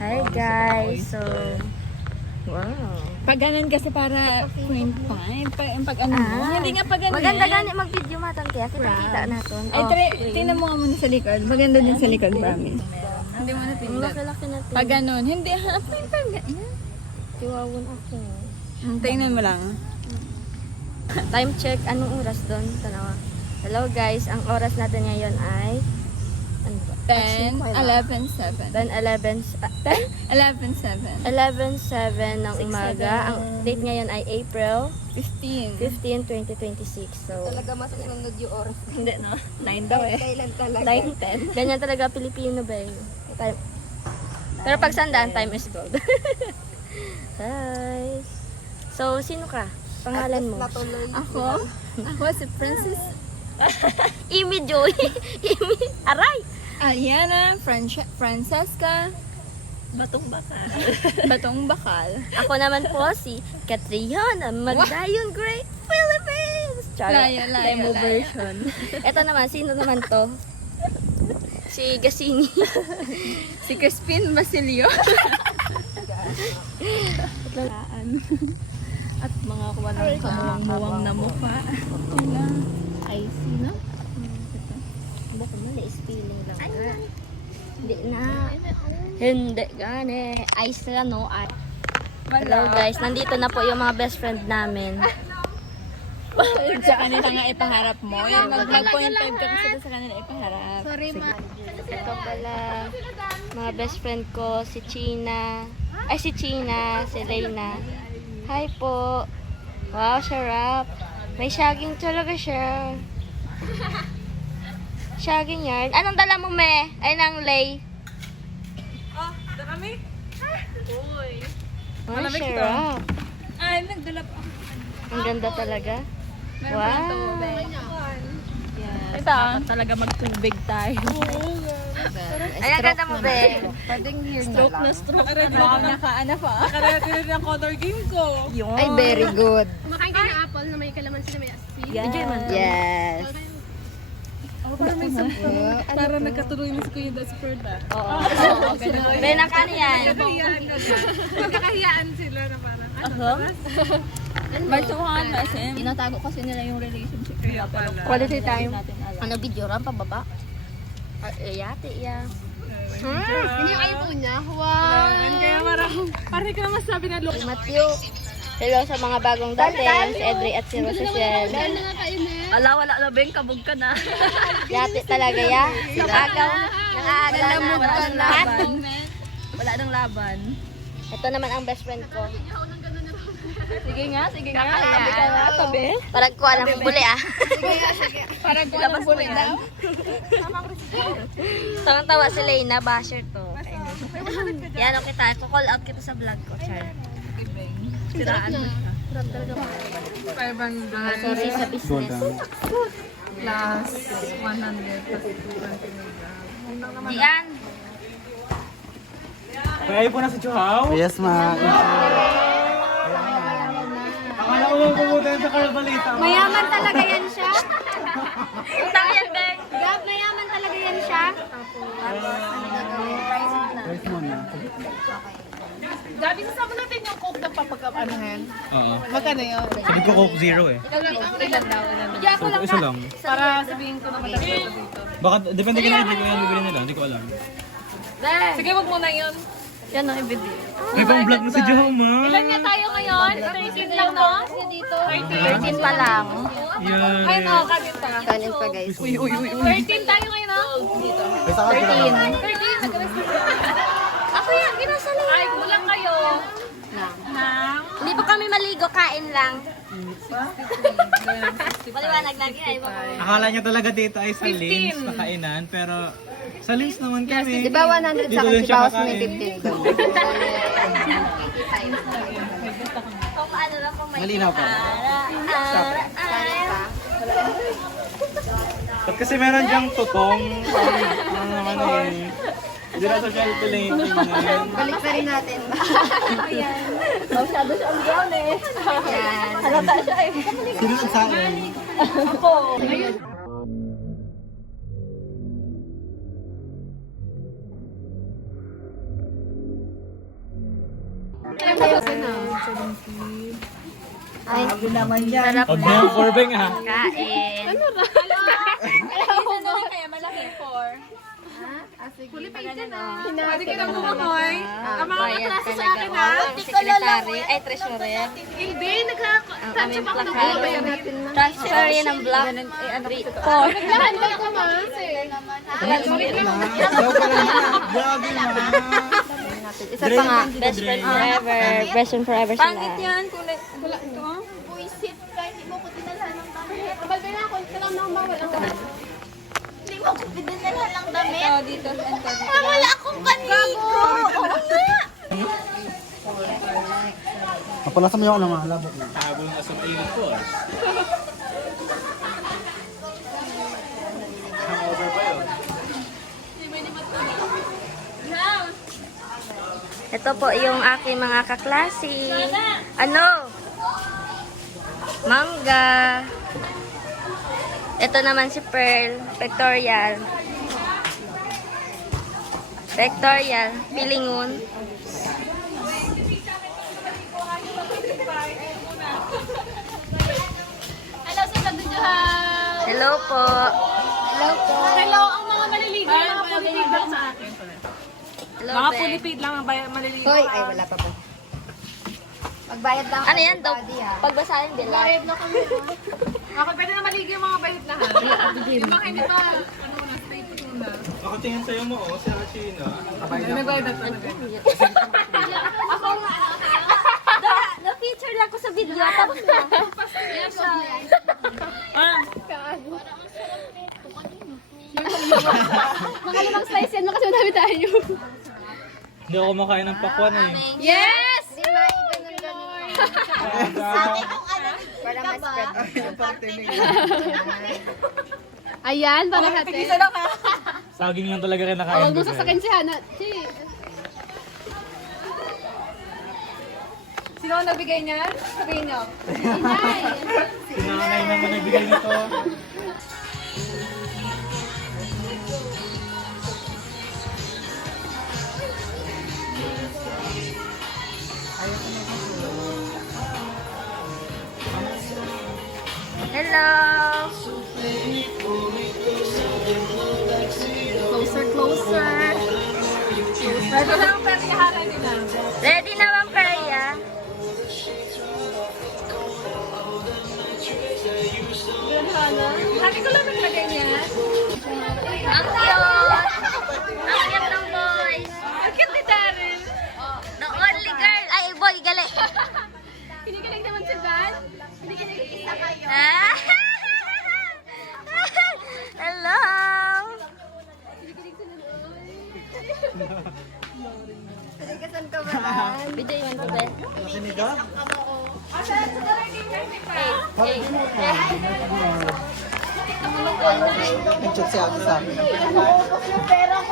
Hi guys! So, wow. Pag ganun kasi para 0.5. Pag ano mo, hindi nga pag ganun. Maganda gani mag-video matan kaya kita natin. Ay, tingnan mo nga muna sa likod. Maganda din sa likod, promise. Hindi mo na tingnan. Laki-laki natin. Pag ganun, hindi. Pag ganun. Tiwawon ako. Tingnan mo lang. Time check. Anong oras doon? Tanawa. Hello guys. Ang oras natin ngayon ay ano ba? 10, 11, 7. 10, 11, 11, 7. 11:07 ng umaga. Ang date ngayon ay April 15. 15, 2026. So, Talaga masusunod yung oras. Hindi, no? 9 daw eh. Kailan talaga? 9:10. Ganyan talaga Pilipino ba yun? Time. Pero pag sandaan, time is gold. Hi. So, sino ka? Pangalan mo? Natuloy. Ako si Princess Imi Joy. Imi. Aray! Ariana Francesca Batong bakal. Batong Bakal. Ako naman po si Catriona Magdayon Great Philippines. Layo, Demo layo. version. Ito naman, sino naman to? Si Gasini. Si Crispin Basilio. At mga kuha ng kamuwang-muwang na mukha. Wala. Icy, no? Baka mali, spilling lang. Hindi na. Hindi gani. Ice lang, no? Hello guys, nandito na po yung mga best friend namin. Sa kanila nga ipaharap mo. Yung mag-0.5 ka kasi sa kanila ipaharap. Sorry, ma. Ito pala, mga best friend ko, si China. Ay, si China, si Leyna. Hi po. Wow, sarap. May shagging talaga siya. Shagging yarn. Anong dala mo, me? Ay, nang Lay. Darami? Uy. Ay, Malamig to. sarap. Ay, nagdala pa. Ang ganda talaga. Meron Wow. pa ng tubig. Yes. Ito. Talaga magtubig tayo. Ay, ang ganda mo, be. Pwedeng here na lang. Stroke. Baka nakaana pa. Nakarete rin ang color game ko. Yun. Ay, very good. Kumakain ka ng apple na may kalamansi na may asin. Enjoy man. Yes. Para may para nagkatuloy na si Kuya Desper na. Oo. Be, nakano yan? Magkakahiyaan sila na parang Bartuhan kasi. Tinatago kasi nila yung relationship nila. Pero Quality time. natin alam. Ano, video ram pa baba? Yate, ya. Hindi yung iPhone niya. Wow! Kaya parang ka naman sabi na look. Matthew. Hello sa mga bagong dating, si Edri at si Rosicel. Ala, wala na beng, kabog ka na. Yate talaga ya. Agaw. Nangaagaw na. Wala Wala nang lahat. laban. Wala nang laban. Ito naman ang best friend ko. Sige nga. Tabi ka na, tabi. Parang kuha ng buli ah. Parang kung labas mo daw. Tawang-tawa si Leyna, basher to. Yan, okay tayo. Call out kita sa vlog ko, Char. Siraan mo siya. 500 Sorry sa business. plus 100 plus 20 Diyan. Kaya po na sa Chuhaw? Yes, ma. Akala ko lang pumunta sa Carbalita. Mayaman talaga yan siya. Utang yan, Beng. Gab, mayaman talaga yan siya. Price mo na. Gabi, sasama natin yung coke na papag-anuhin. Oo. Magkano yun? Sabi ko Coke Zero eh. So, isa lang. Para sabihin ko naman dito. Baka, depende ka na hindi ko yan bibili nila. Hindi ko alam. Sige, wag muna yun. Yan ang i-video. May pang vlog na si Joma. Ilan nga tayo ngayon? 13 lang, no? 13 pa lang. Yan. Ay, no, kanin pa. Kanin pa, guys. 13 tayo ngayon, no? Dito. Basta ka 13. Ako yan, ginasali. Ay, kulang kayo. Hindi po kami maligo, kain lang. Maliwanag na ay Akala niya talaga dito ay sa Lins na kainan. Pero sa Lins naman kami. Di ba 100 sa akin, si Bawas may 15 doon. Kung ano lang kung may Malinaw pa. Ba't kasi meron diyang tutong. Ano naman eh. Hindi na social plate. Balik na rin natin. Masyado siya ang brown eh. Yan. Halata siya eh. Sino sa akin? Ako. Ay, Sarap Huwag na yung Corbeng ha. kain. Isa na lang kaya malaki, 4. Pwede ka nang bumamoy. Ang mga Bayad kaklase sa talaga. akin ha. Ang secretary, ay treasurer. Hindi, Ang nagka-touch aming up ako ng plakado. Transfer yan ng block 4. Naglahandal ka ma. Grabe naman. isa pa nga. Best friend forever. Best friend forever sila. Pangit yan, kulay. Wala ito. Balbay na ako. Ito lang nang bawal. Ito, dito, ito. Kapalasan mo yung ano mga labok mo. Habol na sa mainit ko ah. Hangover pa yun. Ito po yung aking mga kaklase. Ano? Mangga. Ito naman si Pearl. Pectorial. Pectorial. Pilingon. Hello sa Tadujuhan. Hello po. Hello, ang mga maliligo. Mga pulipid lang sa akin. Hello, Mga Be. pulipid lang ang maliligo. Hoy, ay wala pa po. Magbayad lang. Ano yan daw? Body, ha? Pagbasahin din lang. Bayad na kami. Ako pwede na maligo yung mga bayad na ha. Yung mga hindi pa, ano na, straight to na. Ako tingin sa'yo mo oh, si China. Nagbayad na talaga. Na-feature lang ko sa video. Tapos na. Mga limang slice yan, kasi madami tayo. Hindi ako kumakain ng pakwan eh. Yes! Di ba, ganun-ganun. Para ma-spread. Ayan, para natin. Saging lang talaga kinakain Huwag mo ko. sasakin si Hana. Sino ang nagbigay niya? Sabihin niyo. Sinanay naman nagbigay nito. Hello. Closer, closer. Pwede na ang peryaharan nila. Ready na Ma'am Peria? Sabi ko lang naglagay niya. Ang cute. Ang cute ng boys. Ang cute ni Daryl. The only girl. Ay, boy, gali. Kinikilig naman si Dan. Kinikilig isa kayo. Ah. Hello. Kasan ka ba? Video yun ko ba? Nakinig ka? Hey. Nag-chat si Ate sa akin. Naubos yung pera ko.